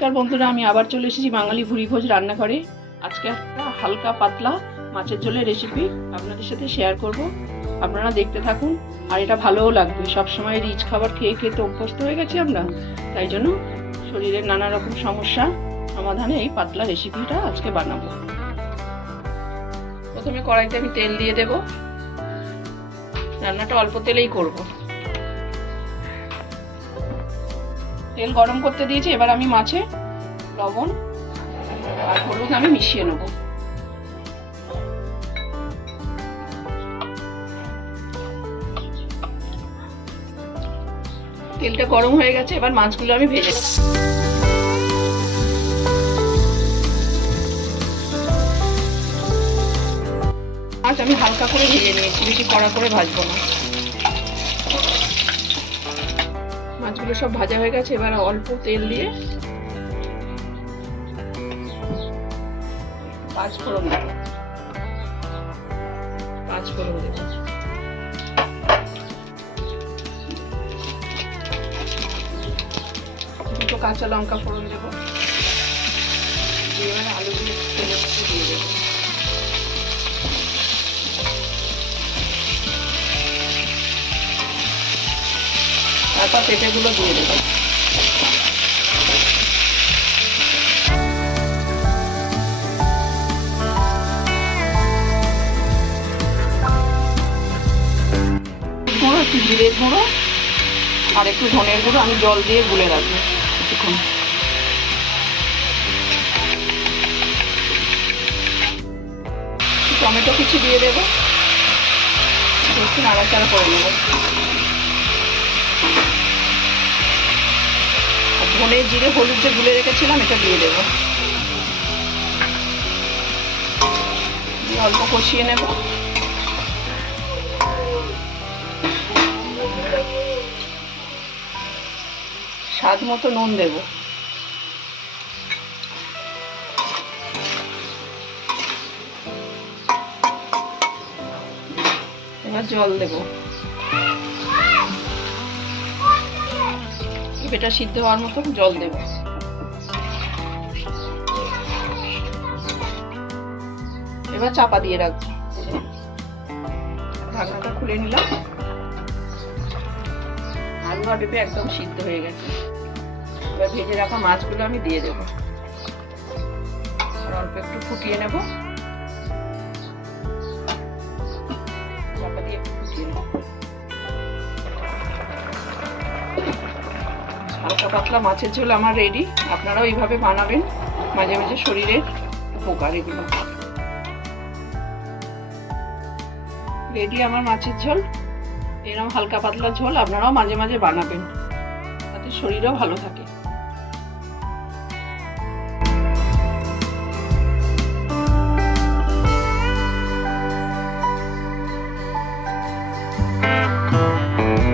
নমস্কার বন্ধুরা, আমি আবার চলে এসেছি বাঙালি ভুরিভোজ রান্নাঘরে। আজকে একটা হালকা পাতলা মাছের ঝোলের রেসিপি আপনাদের সাথে শেয়ার করব। আপনারা দেখতে থাকুন, আর এটা ভালোও লাগবে। সবসময় রিচ খাবার খেয়ে খেয়ে তো অভ্যস্ত হয়ে গেছি আমরা, তাই জন্য শরীরের নানা রকম সমস্যা সমাধানে এই পাতলা রেসিপিটা আজকে বানাবো। প্রথমে কড়াইতে আমি তেল দিয়ে দেব। রান্নাটা অল্প তেলেই করব। তেল গরম করতে দিয়েছি, এবার আমি মাছে লবণ আর হলুদ আমি মিশিয়ে নেব। তেলটা গরম হয়ে গেছে, এবার মাছগুলো আমি ভেজে নেব। মাছ আমি হালকা করে ভেজে নিয়েছি, বেশি কড়া করে ভাজবো না। মাছগুলো সব ভাজা হয়ে গেছে, এবার অল্প তেল দিয়ে পাঁচফোড়ন দেব। দুটো কাঁচা লঙ্কা ফোড়ন দেব। এবার আলুগুলো তেলের মধ্যে দিয়ে দেব। তারপর পেঁপেগুলো দিয়ে দেবো। গুঁড়ো, একটু জিরের গুঁড়ো আর একটু ধনের গুঁড়ো আমি জল দিয়ে গুলে রাখবো কিছুক্ষণ। টমেটো কুচি দিয়ে দেবো, একটু নাড়াচাড়া করে নেবো। ধনে জিরে হলুদ যে গুলে রেখেছিলাম এটা দিয়ে দেবো। অল্প কষিয়ে নেব। স্বাদ মতো নুন দেব। এবার জল দেব। পেঁপেটা সিদ্ধ হওয়ার মতো জল দেব। এবার চাপা দিয়ে রাখবো। ঢাকনাটা খুলে নিলাম। আলু আর পেঁপে একদম সিদ্ধ হয়ে গেছে। এবার ভেজে রাখা মাছগুলো আমি দিয়ে দেবো। আর অল্প একটু ফুটিয়ে নেব। চাপা দিয়ে একটু ফুটিয়ে নেব। হালকা পাতলা মাছের ঝোল আমার রেডি। আপনারাও এইভাবে বানাবেন, মাঝে মাঝে শরীরের উপকার এগুলো। রেডি আমার মাছের ঝোল। এরকম হালকা পাতলা ঝোল আপনারাও মাঝে মাঝে বানাবেন, তাতে শরীরও ভালো থাকে।